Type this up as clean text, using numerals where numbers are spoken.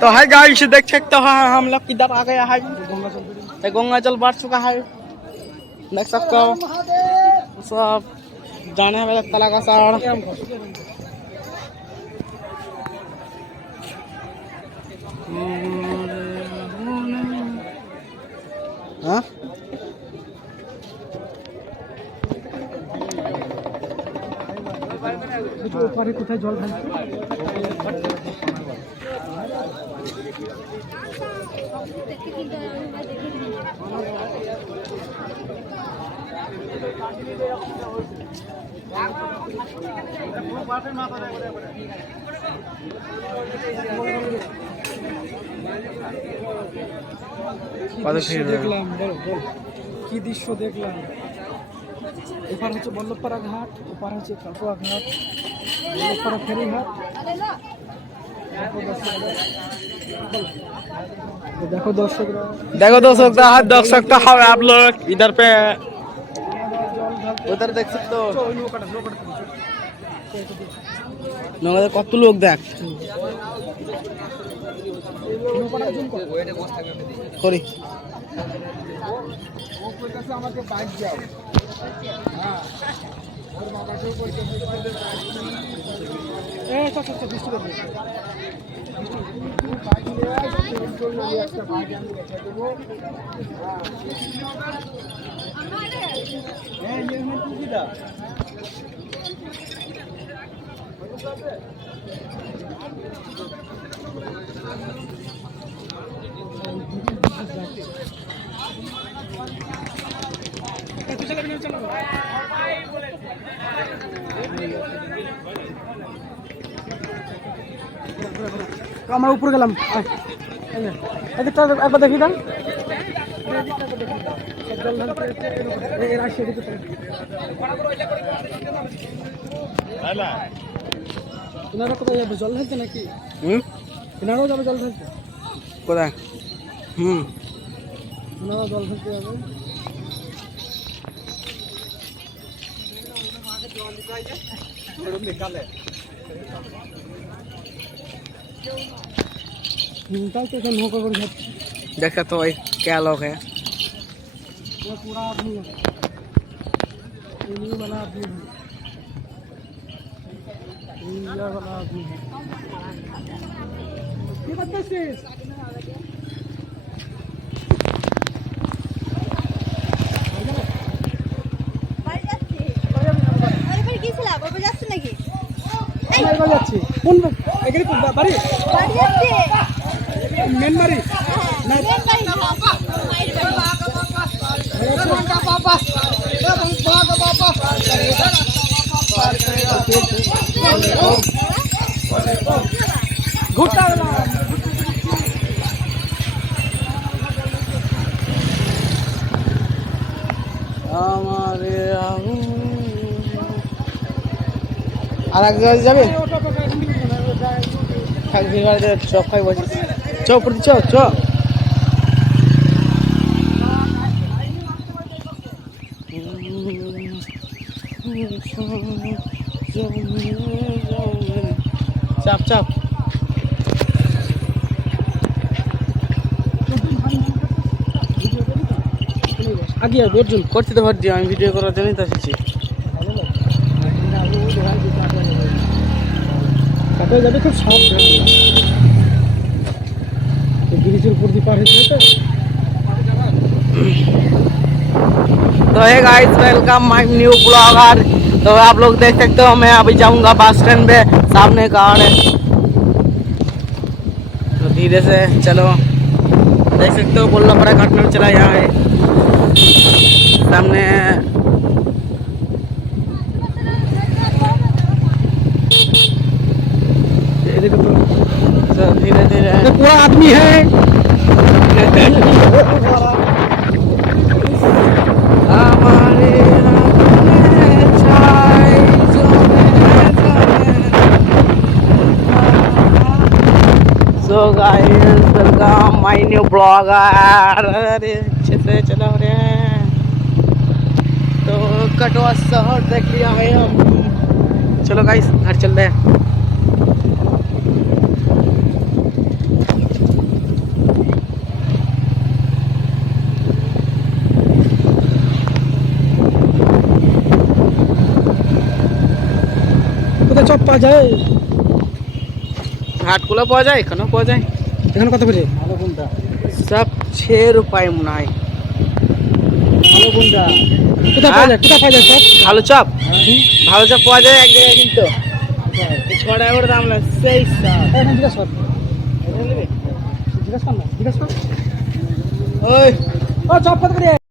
तो है गाइस देख सकते हो हम लोग किधर आ गया है। गंगा जल बढ़ चुका है, देख सकते हो सब जाने वाला तला का साड़। हाँ কোথায় জল দেখলাম, বলো বল কি দৃশ্য দেখলাম। এপার হচ্ছে বল্লভপাড়া ঘাট, ওপার হচ্ছে কাটোয়া ঘাট, বল্লভপাড়া ফেরিঘাট। देखो दर्शक देख सकते हो आप लोग इधर पे, उधर देख सकते हो कत लोग देख আমরা উপরে গেলাম। একবার দেখি না এনারা কোথায় যাবে, জল ঢালতে নাকি? এনারাও যাবে জল ঢালতে কোথায়? এনারাও জল ঢালতে যাবে। देखा तो भाई क्या लोग है, पूरा आदमी है, इंडिया वाला आदमी है, इंडिया वाला आदमी है। ये बता से কোন এখানে বাড়ি মেন বাড়ি না ঘুরতে আমারে আর এক জায়গায় যাবে চপ খাই বসে চপ চ চ চাপ চাপ আগে অর্জুন করতে তো ভাবছি আমি ভিডিও করার জন্যই তো এসেছি। কাটায় যাবে খুব সাবধান, ब्रिज ऊपर दी पार है तो है guys welcome my new blogger. तो आप लोग देख सकते हो मैं अभी जाऊंगा बस स्टैंड पे, सामने कार है तो धीरे से चलो। देख सकते हो बल्लभपाड़ा घाट में चला यहाँ है सामने धीरे धीरे पूरा आदमी है हमारे so guys welcome my new blogger. अरे अच्छे से चला रहे हैं तो कटवा शहर देख लिया है हम। चलो गाइस घर चल रहे हैं। চপ পাওয়া যায়? ঘাটগুলো পাওয়া যায়, এখানেও পাওয়া যায়। এখানে কত করে? সব 6 রুপায় মনে হয়। কোথায় পাওয়া যায়? কোথায় পাওয়া যায় সব? ভালো চপ, ভালো চপ পাওয়া যায় এক জায়গায়, কিন্তু 6 টাকা করে দাম লাগে সেই সব। এখানে জিজ্ঞাসা কর। জিজ্ঞাসা কর না, জিজ্ঞাসা কর। ওই ও চপ কত করে?